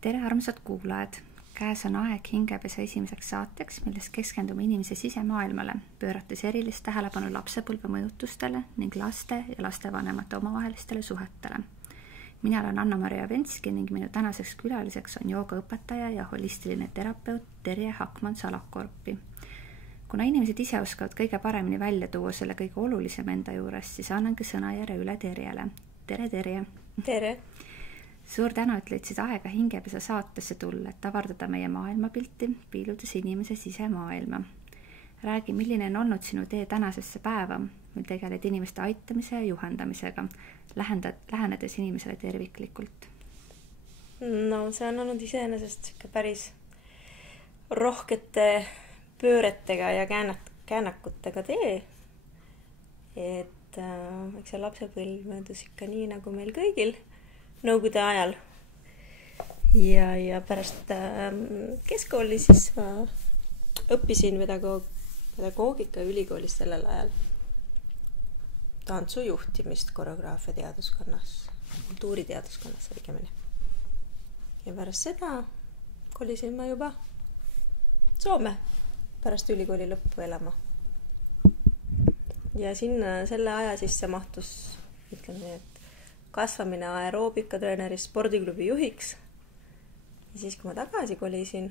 Tere armsad kuulajad! Käes on aeg hingepesa esimeseks saateks, milles keskendume inimese sisemaailmale, pöörates erilist tähelepanu lapsepõlve mõjutustele ning laste ja lastevanemate omavahelistele suhetele. Mina olen Anna-Maria Venski ning minu tänaseks külaliseks on joogaõpetaja ja holistiline terapeut Terje Hakman-Salakorpi. Kuna inimesed ise oskavad kõige paremini välja tuua selle kõige olulisem enda juures, siis annangi sõnajärje üle Terjele. Tere, Terje! Tere! Suur tänu, et leidsid aega hingepesa saatesse tulla, et avardada meie maailmapilti, piiludes inimese sisemaailma. Räägi, milline on olnud sinu tee tänasesse päeva, mil tegeled inimeste aitamise ja juhendamisega, lähenedes inimesele terviklikult? No see on olnud iseenesest päris rohkete pööretega ja käänakutega tee. Et eks see lapsepõlv möödus ikka nii nagu meil kõigil nõukogude ajal. Ja pärast keskkooli siis ma õppisin pedagoogika ülikoolis sellel ajal tantsujuhtimist koreograafia teaduskonnas, kultuuriteaduskonnas õigemini. Ja pärast seda kolisin ma juba Soome pärast ülikooli lõppu elama. Ja sinna selle aja sisse mahtus, ütleme, et kasvamine aeroobikatreenerist spordiklubi juhiks. Ja siis, kui ma tagasi kolisin,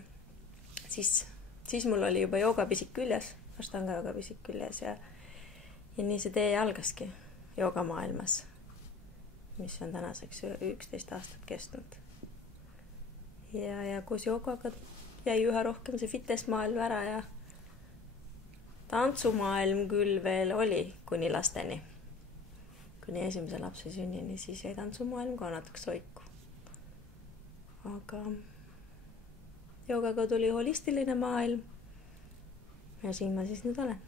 siis mul oli juba joogapisik küljes, Ashtanga joogapisik küljes ja nii see tee algaski joogamaailmas, mis on tänaseks 11 aastat kestnud. Ja koos joogaga jäi üha rohkem see fitness-maailm ära ja tantsumaailm küll veel oli kuni lasteni. Kuni esimese lapse sünnini, siis jäi tantsumaailm ka natuke soiku. Aga joogaga tuli holistiline maailm ja siin ma siis nüüd olen.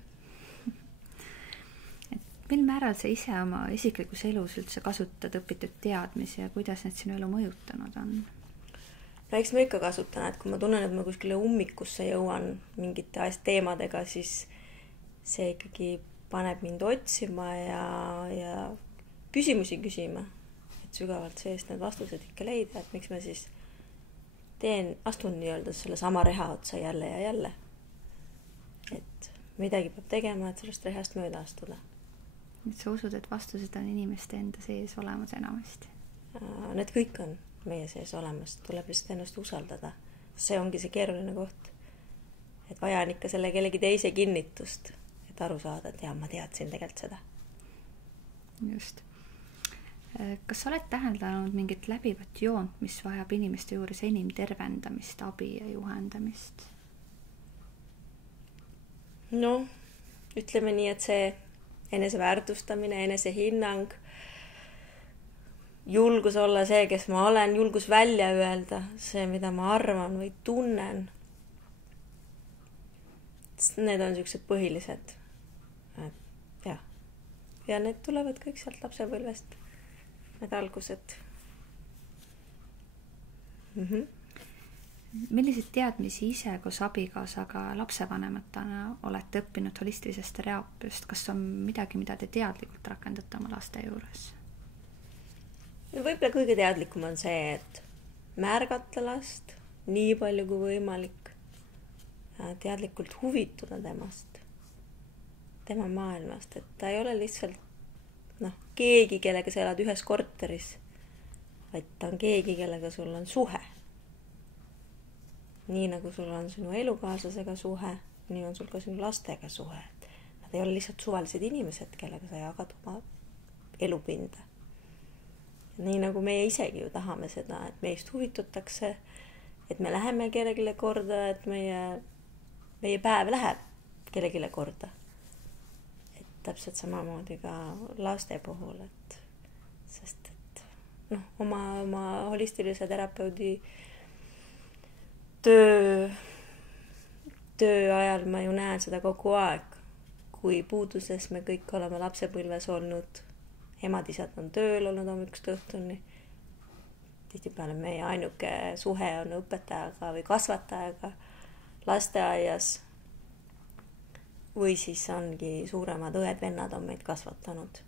Mil määral sa ise oma isiklikus elus üldse kasutad õpitud teadmisi ja kuidas need sinu elu mõjutanud on? No eks ma ikka kasutan, et kui ma tunnen, et ma kuskile ummikusse jõuan mingite teemadega, siis see ikkagi paneb mind otsima ja küsimusi küsima, et sügavalt seest need vastused ikka leida, et miks ma siis astun nii-öelda selle sama reha otsa jälle ja jälle. Et midagi peab tegema, et sellest rehast mööda astuda. Et sa usud, et vastused on inimeste enda sees olemas enamasti? Need kõik on meie sees olemas, tuleb lihtsalt ennast usaldada. See ongi see keeruline koht. Et vaja on ikka selle kellegi teise kinnitust, et aru saada, et ma teadsin tegelikult seda. Just. Kas sa oled täheldanud mingit läbivat joont, mis vajab inimeste juures enim tervendamist, abi ja juhendamist? No, ütleme nii, et see eneseväärtustamine, enesehinnang, julgus olla see, kes ma olen, julgus välja öelda see, mida ma arvan või tunnen. Need on sellised põhilised. Ja need tulevad kõik sealt lapsepõlvest. Need algused. Milliseid teadmisi ise koos abikaasaga lapsevanematena olete õppinud holistilisest teraapiast? Kas on midagi, mida te teadlikult rakendate oma laste juures? Võib-olla kõige teadlikum on see, et märgata last nii palju kui võimalik, teadlikult huvituda temast, tema maailmast, et ta ei ole lihtsalt keegi, kellega sa elad ühes korteris, vaid ta on keegi, kellega sul on suhe. Nii nagu sul on sinu elukaaslasega suhe, nii on sul ka sinu lastega suhe. Nad ei ole lihtsalt suvalised inimesed, kellega sa jagad oma elupinda. Nii nagu meie isegi ju tahame seda, et meist huvitutakse, et me läheme kellegile korda, et meie päev läheb kellegile korda. Täpselt samamoodi ka laste puhul, sest oma holistilise terapeudi töö ajal ma ju näen seda kogu aeg, kui puuduses me kõik oleme lapsepõlves olnud, emad-isad on tööl olnud hommikust õhtuni, tihtipeale meie ainuke suhe on õpetajaga või kasvatajaga lasteaias, või siis ongi suuremad õed-vennad on meid kasvatanud,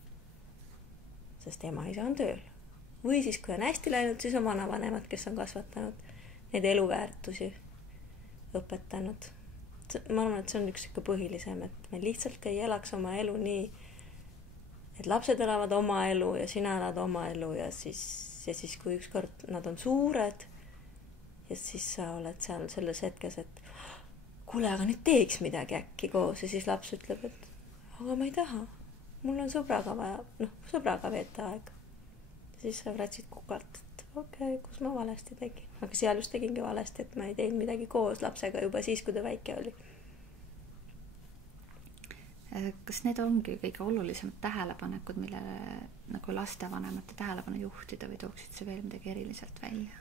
sest ema-isa on tööl. Või siis, kui on hästi läinud, siis on vanavanemad, kes on kasvatanud. neid eluväärtusi õpetanud. Ma arvan, et see on üks ikka põhilisem, et me lihtsalt ei elaks oma elu nii, et lapsed elavad oma elu ja sina elad oma elu ja siis kui ükskord nad on suured ja siis sa oled seal selles hetkes, et kuule, aga nüüd teeks midagi äkki koos ja siis laps ütleb, et aga ma ei taha, mul on sõbraga vaja, sõbraga veeta aega. Siis sa vratsid kukalt, et okei, kus ma valesti tegin. Aga seal just tegingi valesti, et ma ei teinud midagi koos lapsega juba siis, kui ta väike oli. Kas need ongi kõige olulisemad tähelepanekud, millele nagu lastevanemate tähelepanu juhtida või tooksid see veel midagi eriliselt välja?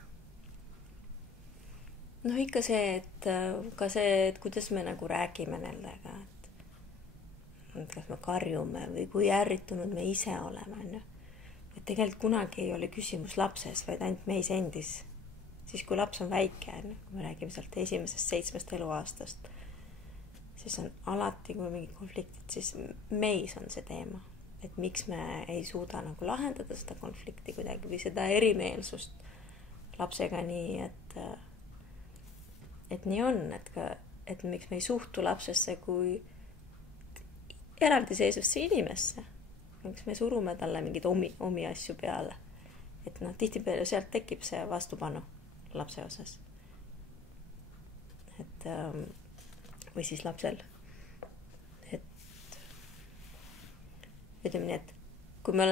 Ikka see, et kuidas me nagu räägime nendega, et kas me karjume või kui ärritunud me ise oleme. Et tegelikult kunagi ei ole küsimus lapses, vaid ainult meis endis. Siis kui laps on väike, kui me räägime sealt 1-7 eluaastast, siis on alati, kui mingi konfliktid, siis meis on see teema. Et miks me ei suuda nagu lahendada seda konflikti kuidagi või seda erimeelsust lapsega nii, et nii on, et miks me ei suhtu lapsesse kui eraldiseisvusse inimesse. Miks me surume talle mingid omi asju peale. Et tihtipeale sealt tekib see vastupanu lapse osas. Või siis lapsel. Ütleme nii, et kui ma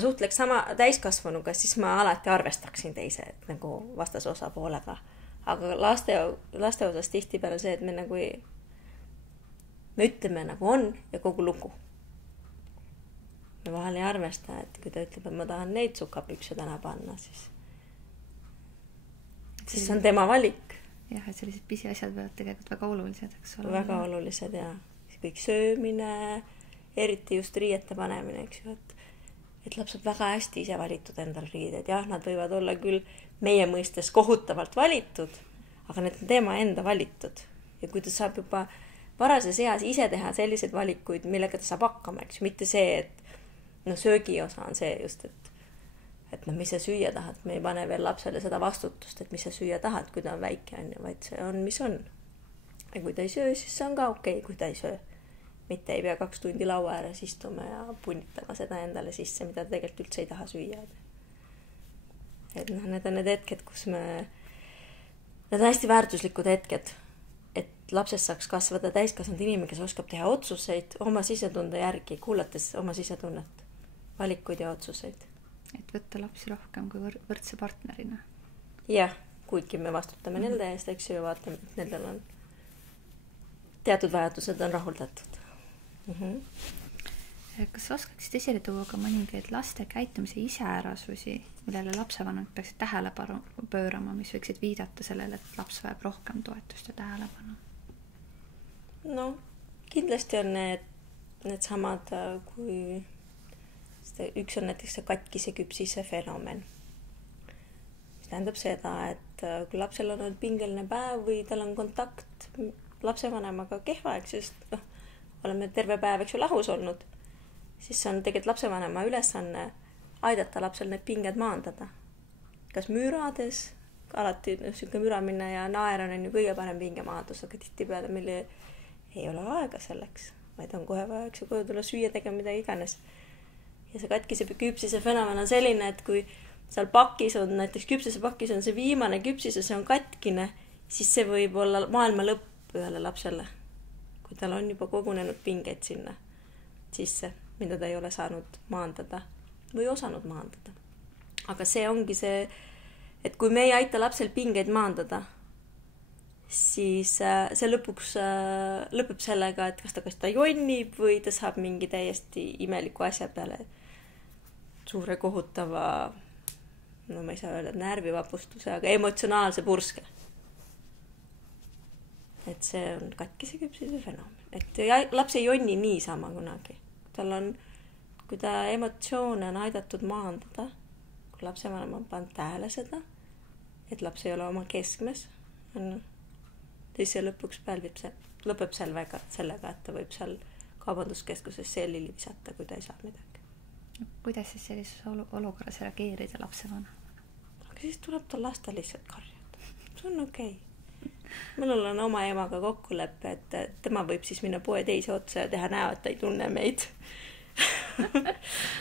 suhtleks sama täiskasvanuga, siis ma alati arvestaksin teise nagu vastase osapoolega. Aga laste osas tihtipeale see, et me ütleme nagu on ja kogu lugu. Me vahel ei arvesta, et kui ta ütleb, et ma tahan neid sukapükse täna panna, siis see on tema valik. Jah, et sellised pisiasjad võivad tegelikult väga olulised, eks ole. Väga olulised, jah. Kõik söömine, eriti just riiete panemine, eks ju, et laps on väga hästi ise valitud endal riided. Jah, nad võivad olla küll meie mõistes kohutavalt valitud, aga need on tema enda valitud. Ja kui ta saab juba varases eas ise teha selliseid valikuid, millega ta saab hakkama, eks ju, mitte see, et söögi osa on see just, et mis sa süüa tahad. Me ei pane veel lapsele seda vastutust, et mis sa süüa tahad, kui ta on väike, vaid see on, mis on. Ja kui ta ei söö, siis see on ka okei, kui ta ei söö. Mitte ei pea 2 tundi laua ääres istuma ja punnitama seda endale sisse, mida ta tegelikult üldse ei taha süüa. Et need on need hetked, kus need on hästi väärtuslikud hetked, et lapsest saaks kasvada täiskasvanud inimene, kes oskab teha otsuseid oma sisetunde järgi, kuulates oma sisetunnet, valikuid ja otsuseid. Et võtta lapsi rohkem kui võrdse partnerina. Jah, kuigi me vastutame nende eest, eks ju, vaatame, et nendel on teatud vajadused on rahuldatud. Kas oskaksid esile tuua ka mõningaid laste käitumise iseärasusi, millele lapsevanemad peaksid tähelepanu pöörama, mis võiksid viidata sellele, et laps vajab rohkem toetust ja tähelepanu? Kindlasti on need samad, kui üks on näiteks see katkise küpsise fenomen. Mis tähendab seda, et kui lapsel on olnud pingeline päev või tal on kontakt lapsevanemaga kehva, sest oleme terve päev lahus olnud, siis on tegelikult lapsevanema ülesanne aidata lapsel need pinged maandada. Kas mürades, alati müra minna ja naer on ju kõige parem pingemaandus, aga tihtipeale meil ei ole aega selleks, vaid on kohe vaja, eks ju, koju tulla süüa tegema mida iganes. Ja see katkise küpsise fenomen on selline, et kui seal pakis on, näiteks küpsise pakis on see viimane küpsis ja see on katkine, siis see võib olla maailma lõpp ühele lapsele. Kui tal on juba kogunenud pingeid sinna sisse, mida ta ei ole saanud maandada või osanud maandada. Aga see ongi see, et kui me ei aita lapsel pingeid maandada, siis see lõpuks lõpeb sellega, et kas ta jonnib või ta saab mingi täiesti imeliku asja peale suure kohutava, ma ei saa öelda närvivapustuse, aga emotsionaalse purske. Et see on katkise küpsise fenomen. Et laps ei jonni niisama kunagi. Tal on, kui ta emotsioone on aidatud maandada, kui lapsevanem on pannud tähele seda, et laps ei ole oma keskmes, siis see lõpuks lõpeb sellega, et ta võib seal kaubanduskeskuses sellili visata, kui ta ei saa midagi. Kuidas siis sellises olukorras reageerida lapsevanemana? Aga siis tuleb tal lasta lihtsalt karjata. see on okei. Minul on oma emaga kokkuleppe, et tema võib siis minna poe teise otsa ja teha näo, et ta ei tunne meid.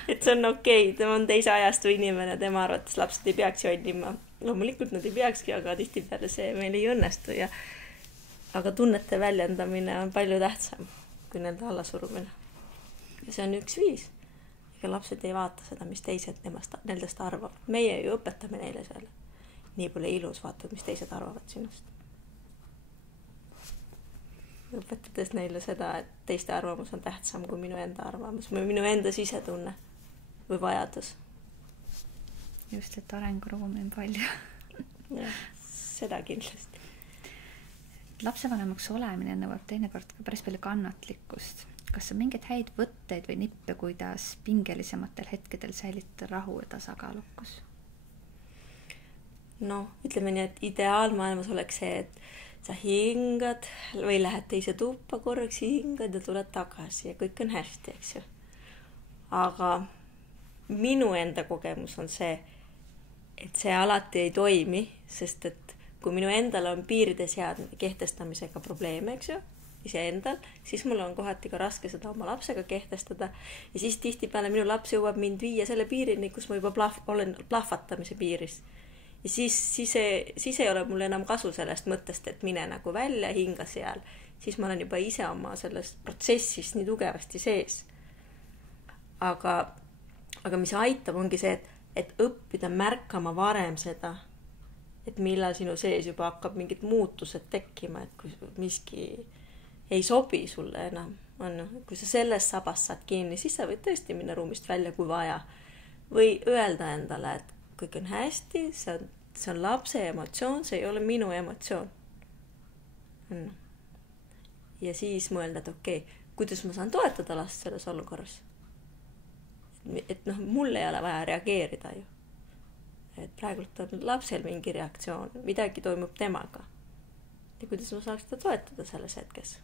Et see on okei, tema on teise ajastu inimene, tema arvates lapsed ei peaks jonnima. Loomulikult nad ei peakski, aga tihtipeale see meil ei õnnestu. Aga tunnete väljendamine on palju tähtsam kui nende allasurumine. Ja see on üks viis. Ega lapsed ei vaata seda, mis teised nendest arvavad. Meie ju õpetame neile selle. Nii pole ilus vaatad, mis teised arvavad sinust. Õpetades neile seda, et teiste arvamus on tähtsam kui minu enda arvamus või minu enda sisetunne või vajadus. Just, et arenguruumi on palju. Ja, seda kindlasti. Lapsevanemaks olemine nõuab teinekord ka päris palju kannatlikkust. Kas on mingeid häid võtteid või nippe, kuidas pingelisematel hetkedel säilitada rahu ja tasakaalukus? No, ütleme nii, et ideaalmaailmas oleks see, et sa hingad või lähed teise tuppa korraks, hingad ja tuled tagasi ja kõik on hästi, eks ju. Aga minu enda kogemus on see, et see alati ei toimi, sest et kui minu endal on piiride kehtestamisega probleeme, eks ju, iseendal, siis mul on kohati ka raske seda oma lapsega kehtestada ja siis tihtipeale minu laps jõuab mind viia selle piirini, kus ma juba olen plahvatamise piiris. Ja siis ei ole mul enam kasu sellest mõttest, et mine nagu välja, hinga seal. Siis ma olen juba ise oma selles protsessis nii tugevasti sees. Aga mis aitab, ongi see, et õppida märkama varem seda, et millal sinu sees juba hakkab mingid muutused tekkima, et kui miski ei sobi sulle enam. Kui sa sellest sabast saad kinni, siis sa võid tõesti minna ruumist välja, kui vaja. Või öelda endale, et kõik on hästi, see on lapse emotsioon, see ei ole minu emotsioon. Ja siis mõelda, et okei, kuidas ma saan toetada last selles olukorras? Et mul ei ole vaja reageerida ju. Et praegult on lapsel mingi reaktsioon, midagi toimub temaga. Ja kuidas ma saaks seda toetada selles hetkes?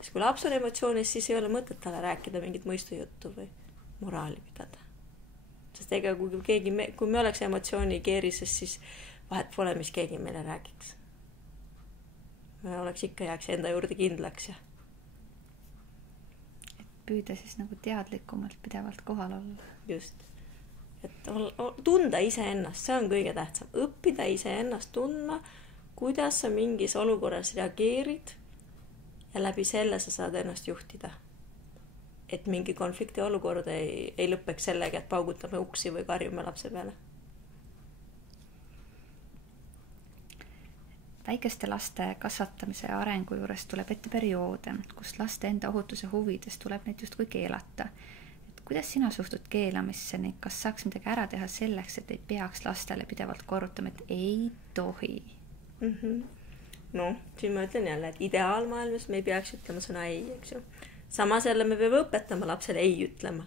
Sest kui laps on emotsioonis, siis ei ole mõtet talle rääkida mingit mõistujuttu või moraali pidada. Sest ega kui me oleks emotsiooni keerises, siis vahet pole, mis keegi meile räägiks. Me oleks ikka jääks enda juurde kindlaks. Et püüda siis nagu teadlikumalt pidevalt kohal olla. Just. Et tunda iseennast, see on kõige tähtsam. Õppida iseennast tundma, kuidas sa mingis olukorras reageerid ja läbi selle sa saad ennast juhtida. Et mingi konflikti olukord ei lõppeks sellega, et paugutame uksi või karjume lapse peale. Väikeste laste kasvatamise ja arengu juures tuleb ette perioode, kus laste enda ohutuse huvides tuleb neid justkui keelata. Et kuidas sina suhtud keelamisse ning kas saaks midagi ära teha selleks, et ei peaks lastele pidevalt korrutama, et ei tohi? No, siin ma ütlen jälle, et ideaalmaailmas me ei peaks ütlema sõna ei, eks ju. Samas jälle me peame õpetama lapsele ei ütlema.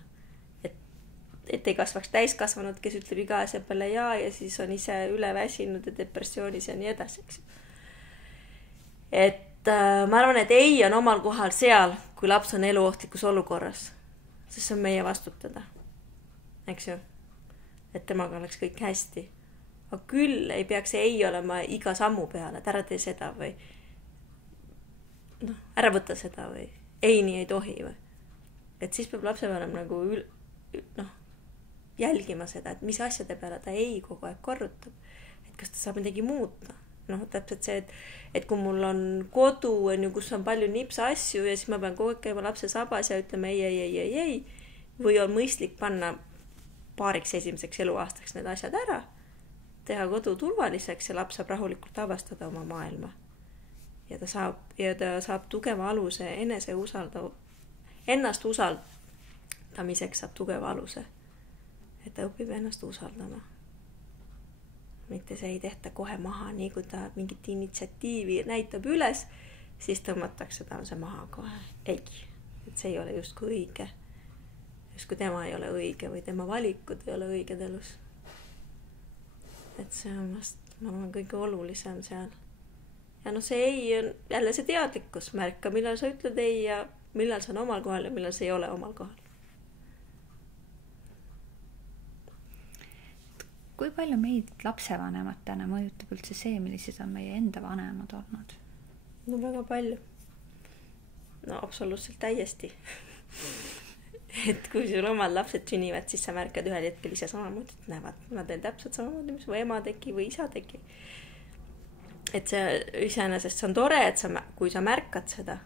Et ei kasvaks täiskasvanud, kes ütleb iga asja peale ja siis on ise üleväsinud ja depressioonis ja nii edasi. Et ma arvan, et ei on omal kohal seal, kui laps on eluohtlikus olukorras. Sest see on meie vastutada. Eks ju? Et temaga oleks kõik hästi. Aga küll ei peaks ei olema iga sammu peale, et ära tee seda või ära võtta seda või ei, nii ei tohi või. Et siis peab lapsevanem nagu jälgima seda, et mis asjade peale ta ei kogu aeg korrutab. Et kas ta saab midagi muuta. Täpselt see, et kui mul on kodu, kus on palju nipsa asju ja siis ma pean kogu aeg käima lapse sabas ja ütlema ei. Või on mõistlik panna paariks esimeseks eluaastaks need asjad ära, teha kodu turvaliseks ja laps saab rahulikult avastada oma maailma. Ja ta saab tugeva aluse ennast usaldamiseks saab tugeva aluse. Et ta õpib ennast usaldama. Mitte see ei tehta kohe maha, nii kui ta mingit initsiatiivi näitab üles, siis tõmmatakse tal see maha kohe. Ei, et see ei ole justkui õige. Justkui tema ei ole õige või tema valikud ei ole õiged elus. Et see on vast, ma arvan, kõige olulisem seal. Ja see ei on jälle see teadlikkus märka, millal sa ütled ei ja millal see on omal kohal ja millal see ei ole omal kohal. palju meid lapsevanematena mõjutab üldse see, millised on meie enda vanemad olnud? No väga palju. No absoluutselt täiesti. Et kui sul omad lapsed sünnivad, siis sa märkad ühel hetkel ise samamoodi, et näevad, ma teen täpselt samamoodi, mis mu ema tegi või isa tegi. Et see iseenesest see on tore, et kui sa märkad seda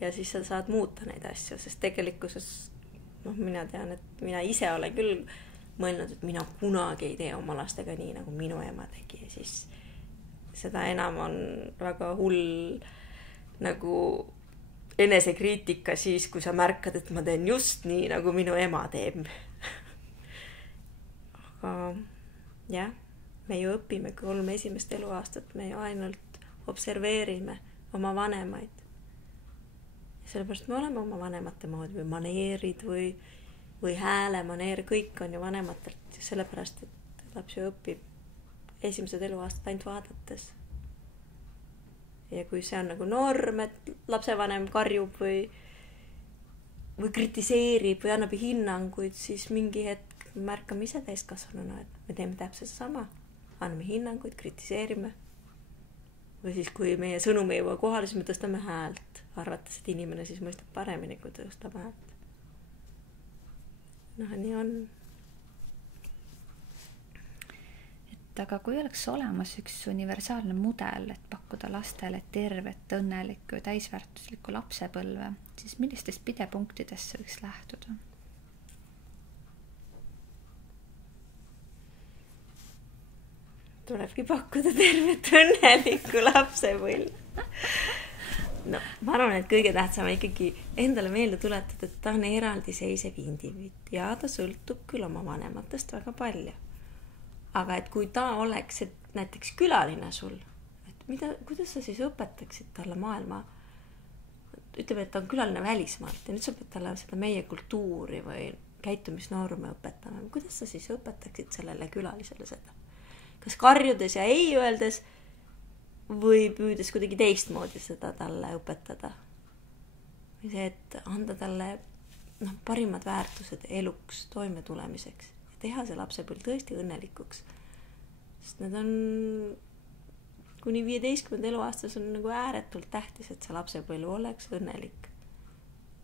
ja siis sa saad muuta neid asju, sest tegelikkuses mina tean, et mina ise olen küll mõelnud, et mina kunagi ei tee oma lastega nii, nagu minu ema tegi ja siis seda enam on väga hull nagu enesekriitika siis, kui sa märkad, et ma teen just nii, nagu minu ema teeb. Aga jah, me ju õpime 3 esimest eluaastat, me ju ainult observeerime oma vanemaid. Ja sellepärast me oleme oma vanemate moodi või maneerid või hääle maneer, kõik on ju vanematelt. Sellepärast, et laps ju õpib esimesed eluaastad ainult vaadates. Ja kui see on nagu norm, et lapsevanem karjub või kritiseerib või annab hinnanguid, siis mingi hetk märkame ise täiskasvanuna, et me teeme täpselt sama. Anname hinnanguid, kritiseerime. Või siis, kui meie sõnum ei jõua kohale, siis me tõstame häält. Arvates, et inimene siis mõistab paremini, kui tõstab häält. Nii on. Aga kui oleks olemas üks universaalne mudel, et pakkuda lastele tervet, õnnelikku ja täisväärtuslikku lapsepõlve, siis millistest pidepunktidest see võiks lähtuda? Tulebki pakkuda tervet, õnnelikku lapsepõlve. No, ma arvan, et kõige tähtsam ikkagi endale meelde tuletada, et ta on eraldiseisev indiviid ja ta sõltub küll oma vanematest väga palju. Aga et kui ta oleks näiteks külaline sul, et kuidas sa siis õpetaksid talle maailma? Ütleme, et ta on külaline välismaalt ja nüüd sa pead talle seda meie kultuuri või käitumisnorme õpetama. Kuidas sa siis õpetaksid sellele külalisele seda? Kas karjudes ja ei öeldes või püüdes kuidagi teistmoodi seda talle õpetada? Või see, et anda talle parimad väärtused eluks toimetulemiseks. Teha see lapsepõlv tõesti õnnelikuks. Sest need on kuni 15. eluaastas on nagu ääretult tähtis, et see lapsepõlv oleks õnnelik.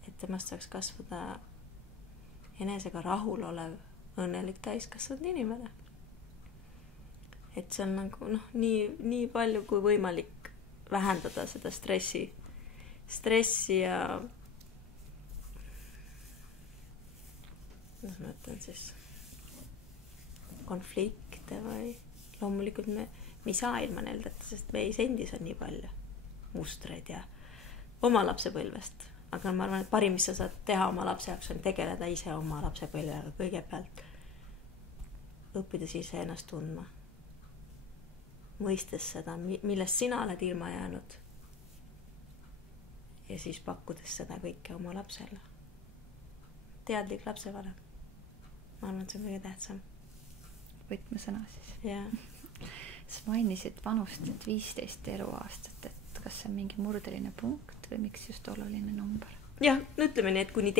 Et temast saaks kasvada enesega rahul olev õnnelik täiskasvanud inimene. Et see on nagu nii palju kui võimalik vähendada seda stressi ja ma ütlen siis konflikte või loomulikult me ei saa ilma neldata, sest meie endis on nii palju mustreid ja oma lapsepõlvest. Aga ma arvan, et parim, mis sa saad teha oma lapse jaoks, on tegeleda ise oma lapsepõlvega kõigepealt. Õppides ise ennast tundma. Mõistes seda, millest sina oled ilma jäänud. Ja siis pakkudes seda kõike oma lapsele. Teadlik lapsevanem. Ma arvan, et see on kõige tähtsam. Võtmesõna siis. Jah. Sa mainisid vanust, et 15 eluaastat, et kas see on mingi murdeline punkt või miks just oluline number? Jah, ütleme nii, et kuni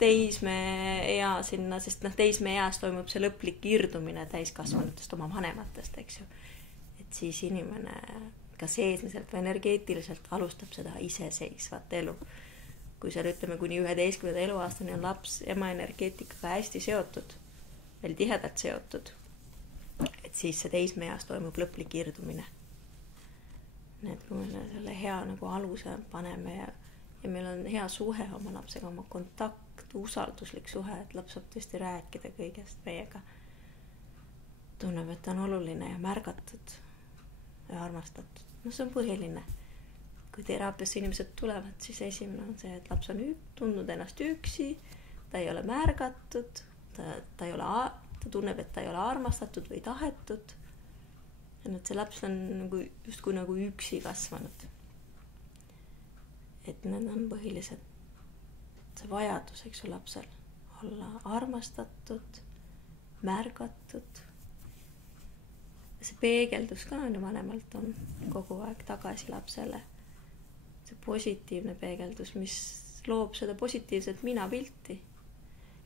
teismeea sinna, sest teismeeas toimub see lõplik irdumine täiskasvanutest oma vanematest, eks ju. Et siis inimene ka seesmiselt või energeetiliselt alustab seda iseseisvat elu. Kui seal ütleme, kuni 11. eluaastani on laps ema energeetikaga hästi seotud, veel tihedalt seotud, et siis see teismeeas toimub lõplik irdumine. Need, kui me selle hea nagu aluse paneme ja meil on hea suhe oma lapsega, oma kontakt, usalduslik suhe, et laps saab tõesti rääkida kõigest meiega. Tunneb, et ta on oluline ja märgatud ja armastatud. See on põhiline. Kui teraapiasse inimesed tulevad, siis esimene on see, et laps on tundnud ennast üksi, ta ei ole märgatud, ta tunneb, et ta ei ole armastatud või tahetud. Ja nüüd see laps on justkui nagu üksi kasvanud. Et need on põhilised see vajadus, eks ju, lapsel olla armastatud, märgatud. See peegeldus ka on ju vanemalt on kogu aeg tagasi lapsele. See positiivne peegeldus, mis loob seda positiivset minapilti.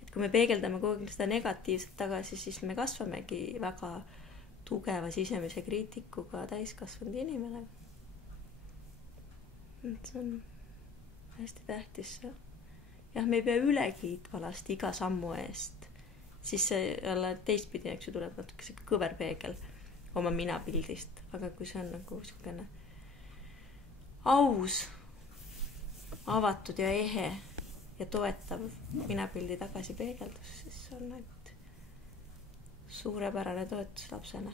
Et kui me peegeldame kogu aeg seda negatiivset tagasi, siis me kasvamegi väga tugeva sisemise kriitikuga täiskasvanud inimene. Et see on hästi tähtis see. Jah, me ei pea üle kiitma last iga sammu eest. Siis see jälle teistpidi, eks ju, tuleb natuke see kõverpeegel oma minapildist. Aga kui see on nagu selline aus, avatud ja ehe ja toetav minapildi tagasi peegeldus, siis see on ainult suurepärane toetus lapsena.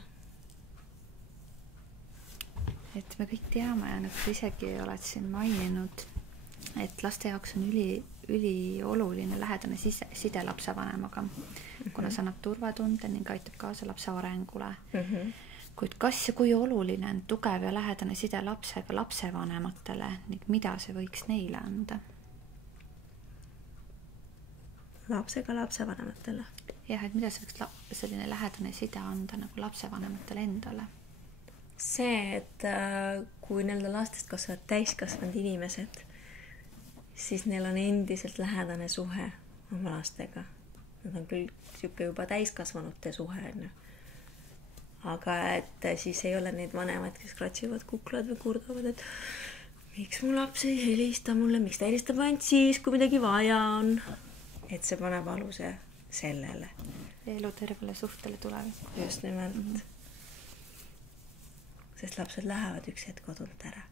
Et me kõik teame ja nagu isegi oled siin maininud, et laste jaoks on ülioluline lähedane side lapsevanemaga, kuna see annab turvatunde ning aitab kaasa lapse arengule. Kuid kas ja kui oluline on tugev ja lähedane side lapsega lapsevanematele ning mida see võiks neile anda? Lapsega lapsevanematele? Jah, et mida see võiks selline lähedane side anda nagu lapsevanematele endale? See, et kui nende lastest kasvavad täiskasvanud inimesed, siis neil on endiselt lähedane suhe oma lastega. Nad on küll siuke juba täiskasvanute suhe, no. Aga et siis ei ole neid vanemad, kes kratsivad kuklad või kurdavad, et miks mu laps ei helista mulle, miks ta helistab ainult siis, kui midagi vaja on. Et see paneb aluse sellele. Elutervele suhtele tulevikku. Just nimelt. Sest lapsed lähevad üks hetk kodunt ära.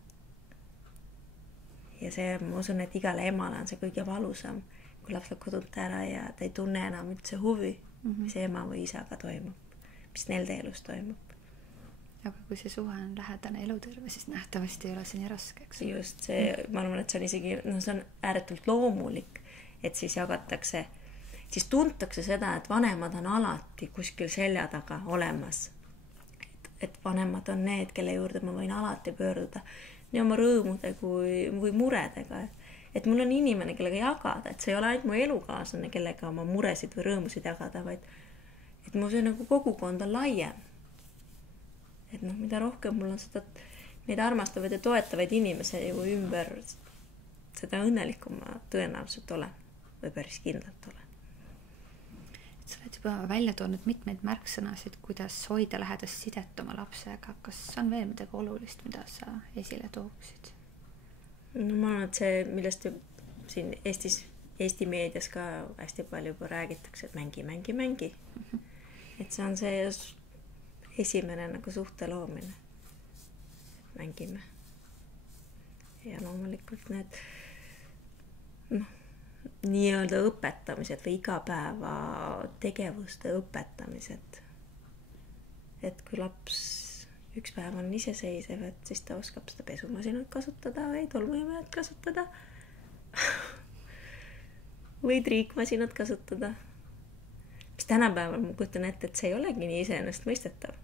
Ja see, ma usun, et igale emale on see kõige valusam, kui laps läheb kodunt ära ja ta ei tunne enam üldse huvi, mis ema või isaga toimub, mis nende elus toimub. Aga kui see suhe on lähedane eluterve, siis nähtavasti ei ole see nii raske, eks? Just see, ma arvan, et see on isegi, see on ääretult loomulik, et siis jagatakse, siis tuntakse seda, et vanemad on alati kuskil selja taga olemas. Et vanemad on need, kelle juurde ma võin alati pöörduda nii oma rõõmude kui muredega. Et mul on inimene, kellega jagada, et see ei ole ainult mu elukaaslane, kellega oma muresid või rõõmusid jagada, vaid et mu see nagu kogukond on laiem. Et noh, mida rohkem mul on seda, neid armastavaid ja toetavaid inimese ju ümber, seda õnnelikum ma tõenäoliselt olen või päris kindlalt olen. Sa oled juba välja toonud mitmeid märksõnasid, kuidas hoida lähedast sidet oma lapsega. Kas on veel midagi olulist, mida sa esile tooksid? No ma arvan, et see, millest siin Eesti meedias ka hästi palju juba räägitakse, et mängi. Et see on see esimene nagu suhte loomine. Mängime. Ja loomulikult need nii-öelda õpetamised või igapäeva tegevuste õpetamised. Et kui laps üks päev on iseseisev, et siis ta oskab seda pesumasinat kasutada või tolmuimejat kasutada või triikmasinat kasutada. Mis tänapäeval ma kujutan ette, et see ei olegi nii iseenesest mõistetav.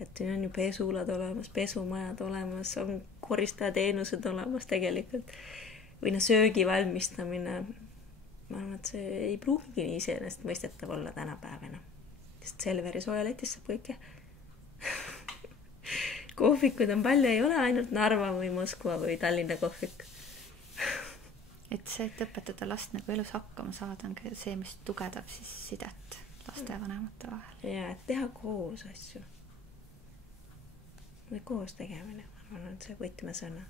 Et siin on ju pesulad olemas, pesumajad olemas, on koristajateenused olemas tegelikult. Või söögi valmistamine. Ma arvan, et see ei pruugigi nii iseenesest mõistetav olla tänapäevana. Sest Selveri soojaletist saab kõike. Kohvikuid on palju, ei ole ainult Narva või Moskva või Tallinna kohvik. Et see, et õpetada last nagu elus hakkama saada, on ka see, mis tugevdab siis sidet laste ja vanemate vahel. Ja, et teha koos asju. Või koos tegemine, ma arvan, et see võtmesõna.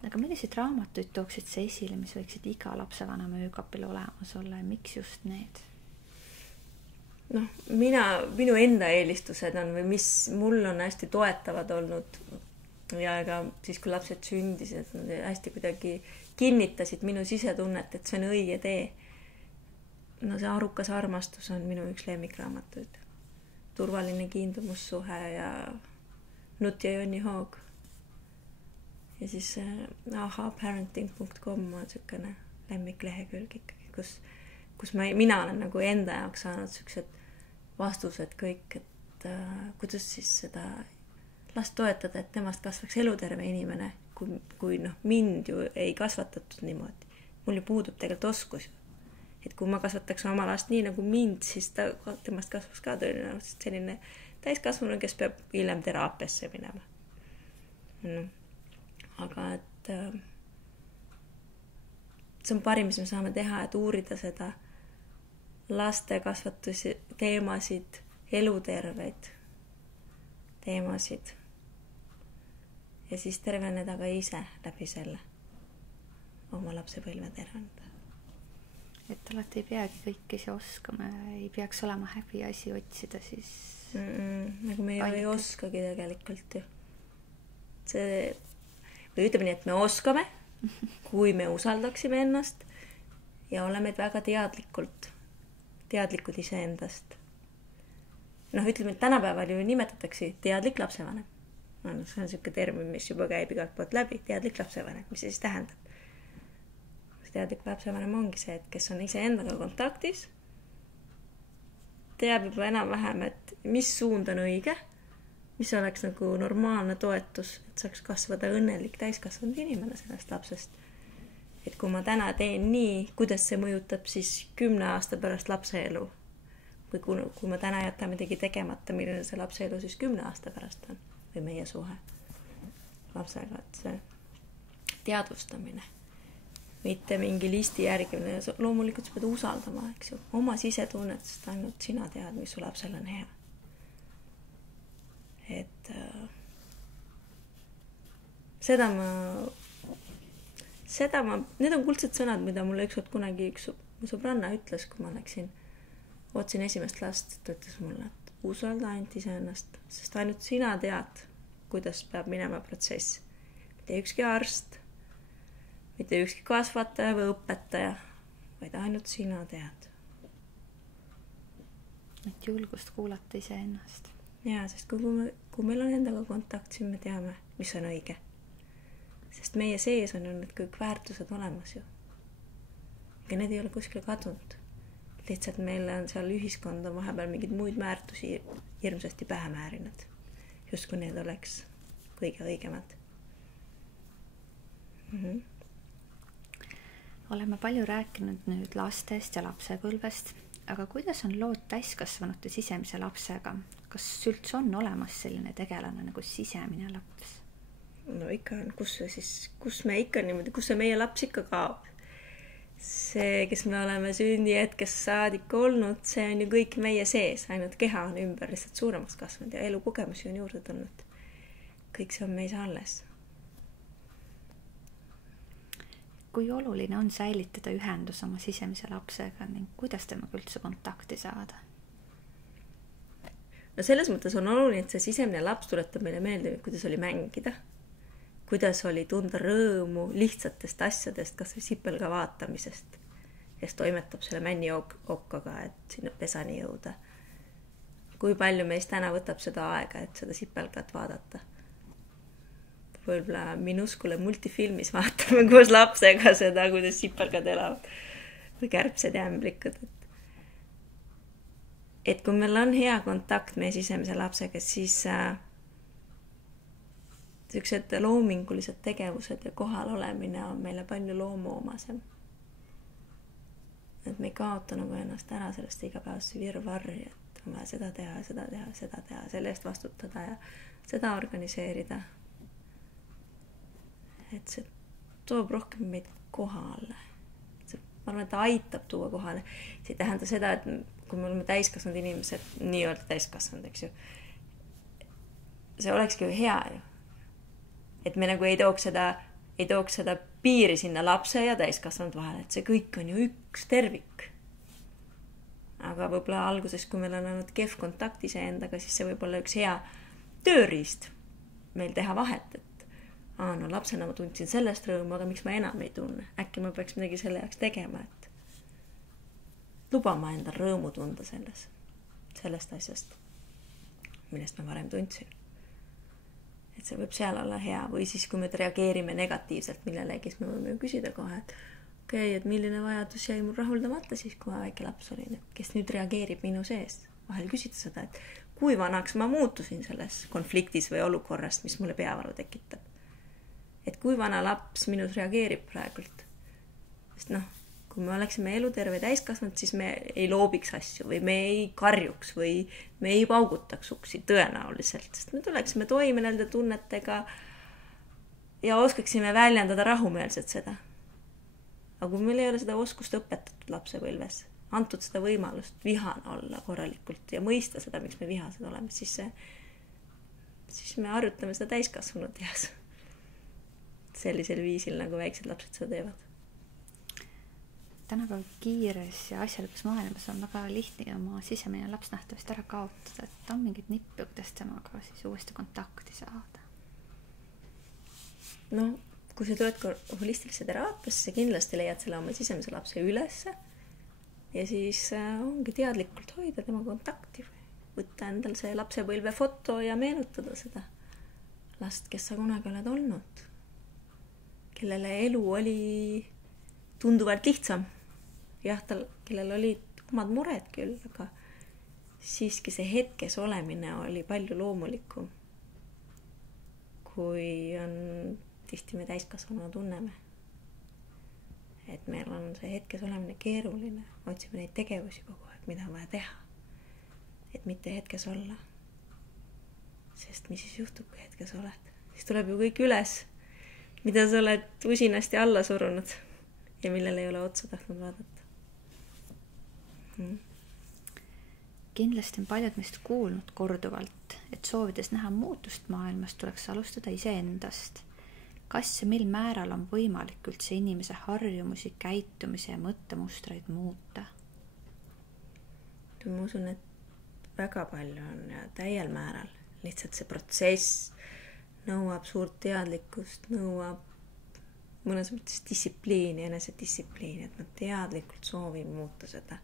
Aga milliseid raamatuid tooksid see esile, mis võiksid iga lapsevanema öökapil olemas olla ja miks just need? Noh, minu enda eelistused on või mis mul on hästi toetavad olnud ja ega siis kui lapsed sündisid, nad hästi kuidagi kinnitasid minu sisetunnet, et see on õige tee. No see Arukas armastus on minu üks lemmikraamatuid. Turvaline kiindumussuhe ja Nutt ja Jonni Hoog. Ja siis ahaparenting.com on selline lemmiklehekülg ikkagi, kus mina olen nagu enda jaoks saanud sellised vastused kõik, et kuidas siis seda last toetada, et temast kasvaks eluterve inimene, kui mind ju ei kasvatatud niimoodi. Mul ju puudub tegelikult oskus. Et kui ma kasvataks oma last nii nagu mind, siis temast kasvaks ka tõenäoliselt selline täiskasvanu, kes peab hiljem teraapiasse minema. Aga et see on parim, mis me saame teha, et uurida seda lastekasvatuse teemasid, eluterveid teemasid. Ja siis terveneda ka ise läbi selle oma lapsepõlve terveneda. Et alati ei peagi kõiki see oskama, ei peaks olema häbi asi otsida siis... Nagu me ei oskagi tegelikult ju. Või ütleme nii, et me oskame, kui me usaldaksime ennast ja oleme väga teadlikud iseendast. Ütleme, et tänapäeval ju nimetatakse teadlik lapsevanem. See on selline termin, mis juba käib igalt poolt läbi. Teadlik lapsevanem, mis see siis tähendab? Teadlik lapsevanem ongi see, et kes on iseendaga kontaktis, teab juba enam-vähem, et mis suund on õige, mis oleks nagu normaalne toetus, et saaks kasvada õnnelik täiskasvanud inimene sellest lapsest. Et kui ma täna teen nii, kuidas see mõjutab siis 10 aasta pärast lapse elu, või kui ma täna jätan midagi tegemata, milline see lapse elu siis 10 aasta pärast on, või meie suhe lapsega, et see teadvustamine. Mitte mingi listi järgimine. Loomulikult sa pead usaldama, eks ju. Oma sisetunnet, sest ainult sina tead, mis su lapsel on hea. Et need on kuldsed sõnad, mida mulle ükskord kunagi üks sõbranna ütles, kui ma otsin esimest last, ta ütles mulle, et usalda ainult iseennast, sest ainult sina tead, kuidas peab minema protsess. Mitte ükski arst, mitte ükski kasvataja või õpetaja, vaid ainult sina tead. Et julgust kuulata iseennast. Jaa, sest kui meil on endaga kontakt, siis me teame, mis on õige. Sest meie sees on ju need kõik väärtused olemas ju. Ja need ei ole kuskil kadunud. Lihtsalt meile on seal ühiskonda vahepeal mingid muid väärtusi hirmsasti pähe määrinud. Just kui need oleks kõige õigemad. Oleme palju rääkinud nüüd lastest ja lapsepõlvest, aga kuidas on lood täiskasvanute sisemise lapsega? Kas üldse on olemas selline tegelane nagu sisemine laps? No ikka on, kus see meie laps ikka kaob? See, kes me oleme sünnihetkest saadik olnud, see on ju kõik meie sees, ainult keha on ümber lihtsalt suuremaks kasvanud ja elukogemusi on juurde tulnud. Kõik see on meis alles. Kui oluline on säilitada ühendus oma sisemise lapsega ning kuidas temaga üldse kontakti saada? No selles mõttes on oluline, et see sisemine laps tuletab meile meelde, kuidas oli mängida, kuidas oli tunda rõõmu lihtsatest asjadest, kas või sipelga vaatamisest, kes toimetab selle männiokkaga, et sinna pesani jõuda. Kui palju meist täna võtab seda aega, et seda sipelgat vaadata? Võib-olla minuskule multifilmis vaatame koos lapsega seda, kuidas sipelgad elavad või kärbsed ja ämblikud. Et kui meil on hea kontakt meie sisemise lapsega, siis sellised loomingulised tegevused ja kohal olemine on meile palju loomoomasem. Et me ei kaota nagu ennast ära sellest igapäevast virvarri, et on vaja seda teha, selle eest vastutada ja seda organiseerida. Et see toob rohkem meid kohale. Ma arvan, et ta aitab tuua kohale. See ei tähenda seda, et kui me oleme täiskasvanud inimesed, nii-öelda täiskasvanud, eks ju, see olekski ju hea ju. Et me nagu ei tooks seda piiri sinna lapse ja täiskasvanud vahele, et see kõik on ju üks tervik. Aga võib-olla alguses, kui meil on olnud kehv kontakt iseendaga, siis see võib olla üks hea tööriist meil teha vahet, et no lapsena ma tundsin sellest rõõmu, aga miks ma enam ei tunne? Äkki ma peaks midagi selle jaoks tegema, et lubama endal rõõmu tunda sellest asjast, millest ma varem tundsin. Et see võib seal olla hea. Või siis, kui me reageerime negatiivselt millelegi, siis me võime ju küsida kohe, et okei, et milline vajadus jäi mul rahuldamata siis, kui ma väike laps olin, et kes nüüd reageerib minu sees. Vahel küsida seda, et kui vanaks ma muutusin selles konfliktis või olukorrast, mis mulle peavalu tekitab. Et kui vana laps minus reageerib praegult. Sest kui me oleksime eluterve täiskasvanud, siis me ei loobiks asju või me ei karjuks või me ei paugutaks uksi tõenäoliselt, sest me tuleksime toime nende tunnetega ja oskaksime väljendada rahumeelselt seda. aga kui meil ei ole seda oskust õpetatud lapsepõlves, antud seda võimalust vihane olla korralikult ja mõista seda, miks me vihased oleme, siis me harjutame seda täiskasvanud eas. Sellisel viisil, nagu väiksed lapsed seda teevad. Tänapäeval kiires ja asjalikus maailmas on väga lihtne oma sisemine laps nähtavasti ära kaotada, et on mingid nippi, kuidas temaga siis uuesti kontakti saada. No, kui sa tuled holistilisse teraapiasse, kindlasti leiad selle oma sisemise lapse ülesse ja siis ongi teadlikult hoida tema kontakti või võtta endal see lapsepõlve foto ja meenutada seda last, kes sa kunagi oled olnud, kellele elu oli tunduvalt lihtsam. Jah, kellel olid omad mured küll, aga siiski see hetkes olemine oli palju loomulikum, kui on tihti me täiskasvanuna tunneme. Et meil on see hetkes olemine keeruline, otsime neid tegevusi kogu aeg, mida on vaja teha, et mitte hetkes olla. Sest mis siis juhtub, kui hetkes oled? Siis tuleb ju kõik üles, mida sa oled usinasti alla surunud ja millele ei ole otsa tahtnud vaadata. Kindlasti on paljud meist kuulnud korduvalt, et soovides näha muutust maailmas, tuleks alustada iseendast. Kas ja mil määral on võimalik üldse inimese harjumusi, käitumise ja mõttemustreid muuta? Ma usun, et väga palju on ja täiel määral. Lihtsalt see protsess nõuab suurt teadlikkust, nõuab mõnes mõttes distsipliini, enesedistsipliini, et ma teadlikult soovin muuta seda.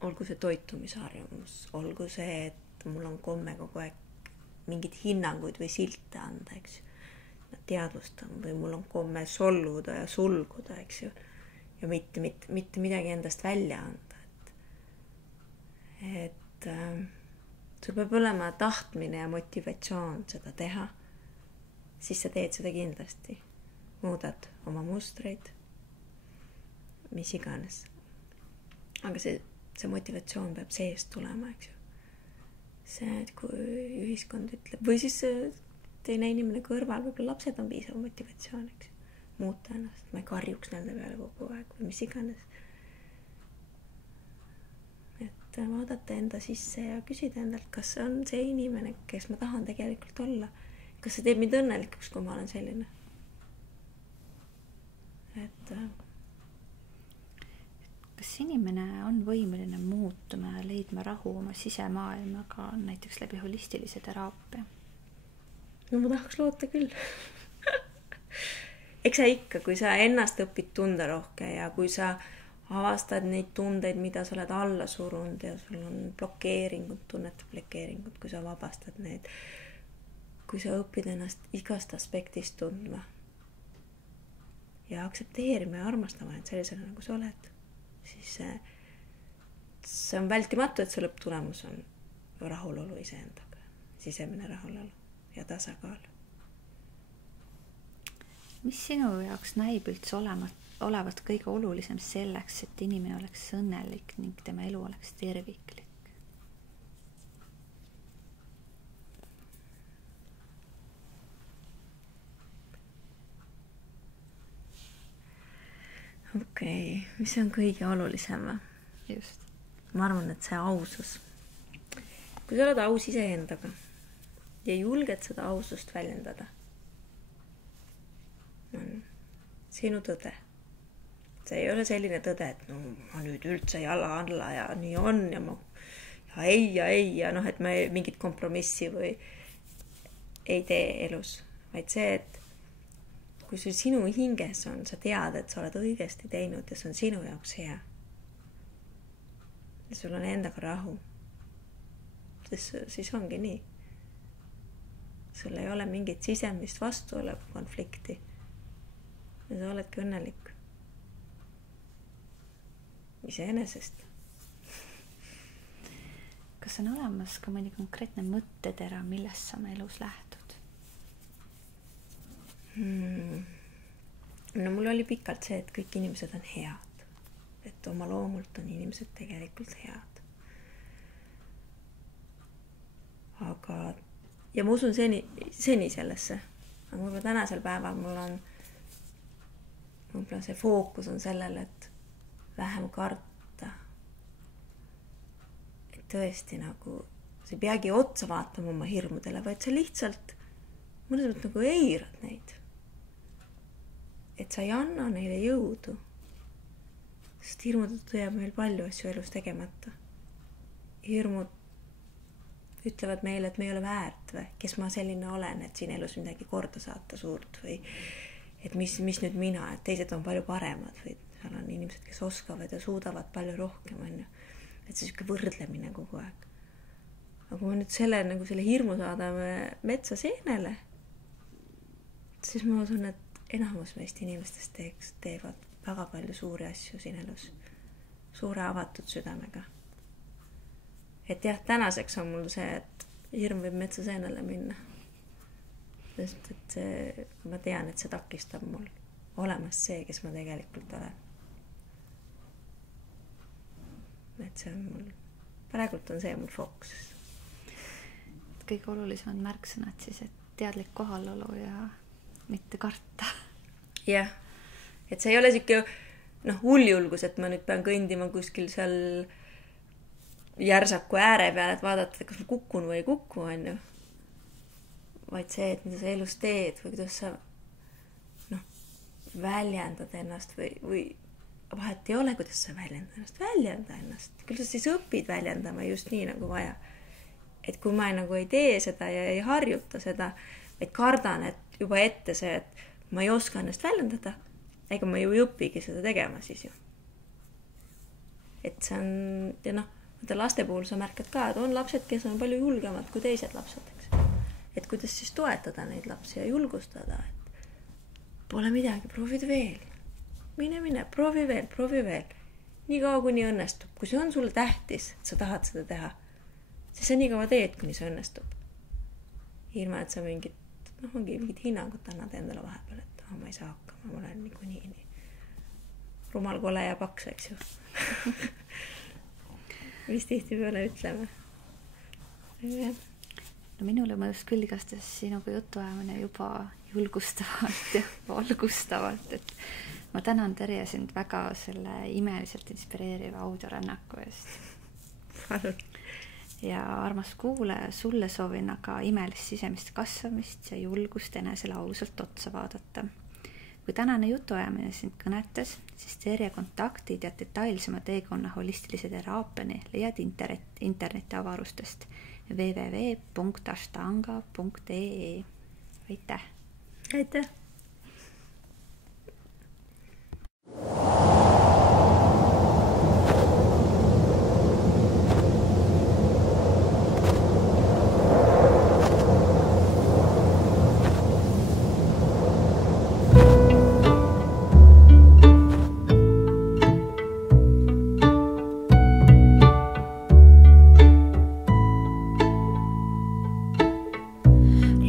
Olgu see toitumisharjumus, olgu see, et mul on komme kogu aeg mingid hinnanguid või silte anda, eks ju. Ma teadvustan või mul on komme solvuda ja sulguda, eks ju. Ja mitte midagi endast välja anda. Et sul peab olema tahtmine ja motivatsioon seda teha, siis sa teed seda kindlasti. Muudad oma mustreid, mis iganes. Aga see motivatsioon peab seest tulema, eks ju. See, et kui ühiskond ütleb, või siis teine inimene kõrval, võib-olla lapsed on piisav motivatsioon, eks ju. Muuta ennast, ma ei karjuks nende peale kogu aeg või mis iganes. Et vaadata enda sisse ja küsida endalt, kas see on see inimene, kes ma tahan tegelikult olla. Kas see teeb mind õnnelikuks, kui ma olen selline? Et kas inimene on võimeline muutuma ja leidma rahu oma sisemaailmaga näiteks läbi holistilise teraapia? No ma tahaks loota küll. Eks sa ikka, kui sa ennast õpid tunda rohke ja kui sa avastad neid tundeid, mida sa oled alla surunud ja sul on blokeeringud, tunnete blokeeringud, kui sa vabastad need, kui sa õpid ennast igast aspektist tundma ja aktsepteerima ja armastama end sellisena, nagu sa oled, siis see on vältimatu, et see lõpptulemus on rahulolu iseendaga, sisemine rahulolu ja tasakaal. Mis sinu jaoks näib üldse olevat kõige olulisem selleks, et inimene oleks õnnelik ning tema elu oleks terviklik? Okei, mis on kõige olulisem? Just. Ma arvan, et see ausus. Kui sa oled aus iseendaga ja julged seda ausust väljendada, on sinu tõde. See ei ole selline tõde, et no, ma nüüd üldse jala alla ja nii on ja ei ja noh, et me mingit kompromissi või ei tee elus, vaid see, et kui sul sinu hinges on, sa tead, et sa oled õigesti teinud ja see on sinu jaoks hea. Ja sul on endaga rahu. Siis ongi nii. Sul ei ole mingit sisemist vastuolevu konflikti. Ja sa oledki õnnelik. Iseenesest. Kas on olemas ka mõni konkreetne mõttetera, millest sa oma elus lähtud? No mul oli pikalt see, et kõik inimesed on head. Et oma loomult on inimesed tegelikult head. Aga, ja ma usun seni sellesse. Aga võib-olla tänasel päeval mul on võib-olla see fookus on sellele, et vähem karta. Et tõesti nagu, sa ei peagi otsa vaatama oma hirmudele, vaid sa lihtsalt mõnes mõttes nagu eirad neid. Et sa ei anna neile jõudu. Sest hirmud jääb meil palju asju elus tegemata. Hirmud ütlevad meile, et me ei ole väärt või kes ma selline olen, et siin elus midagi korda saata suurt või et mis nüüd mina, et teised on palju paremad või seal on inimesed, kes oskavad ja suudavad palju rohkem, on ju. Et see siuke võrdlemine kogu aeg. Aga kui me nüüd selle hirmu saadame metsa seenele, siis ma usun, et enamus meist inimestest teevad väga palju suuri asju siin elus. Suure avatud südamega. Et jah, tänaseks on mul see, et hirm võib metsa seenele minna. Sest et ma tean, et see takistab mul olemas see, kes ma tegelikult olen. Et see on mul, praegult on see mul fookus. Kõige olulisem on märksõnad siis, et teadlik kohalolu ja mitte karta. Jah, et see ei ole siuke hulljulgus, et ma nüüd pean kõndima kuskil seal järsaku ääre peal, et vaadata, kas ma kukun või ei kuku, on ju. Vaid see, et mida sa elus teed või kuidas sa väljendad ennast või vahet ei ole, kuidas sa väljenda ennast. Küll sa siis õpid väljendama just nii nagu vaja. Et kui ma nagu ei tee seda ja ei harjuta seda, vaid kardan, et juba ette see, et ma ei oska ennast väljendada, ega ma ju ei õpigi seda tegema siis ju. Et see on, ja laste puhul sa märkad ka, et on lapsed, kes on palju julgemad kui teised lapsed, eks. Et kuidas siis toetada neid lapsi ja julgustada, et pole midagi, proovid veel. Mine, proovi veel. Nii kaua, kuni õnnestub. Kui see on sulle tähtis, et sa tahad seda teha, siis sa nii kaua teed, kuni see õnnestub. Ilma, et sa mingit hinnangut annad endale vahepeal, et ma ei saa hakkama, ma olen nii rumal, kole ja paks, eks ju. Mis tihti peale ütleme. Minule mõjus küll igastes sinuga jutuajamine juba julgustavalt ja valgustavalt, et ma tänan Terje sind väga selle imeliselt inspireeriva audiorännaku eest. Ja armas kuulaja, sulle soovin aga imelist sisemist kasvamist ja julgust enesele ausalt otsa vaadata. Kui tänane jutuajamine sind kõnetas, siis Terje kontaktid ja detailsema teekonna holistilise teraapiani leiad interneti avarustest www.ashtanga.ee. Aitäh! Aitäh!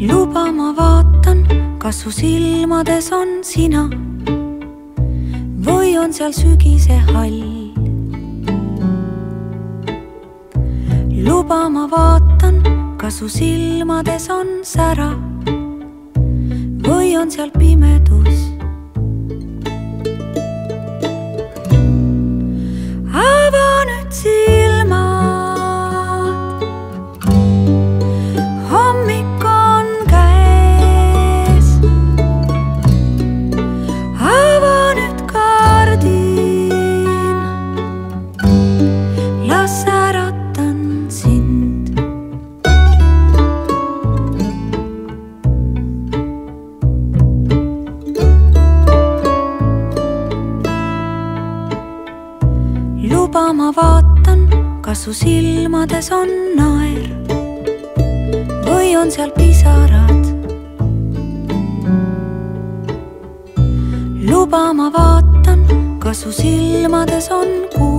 Luba ma vaatan, kas su silmades on sina või on seal sügise hall. Luba ma vaatan, kas su silmades on sära või on seal pimedus. Ava nüüd silmad, hommik ma vaatan, kas su silmades on naer või on seal pisarad. Luba ma vaatan, kas su silmades on kuul.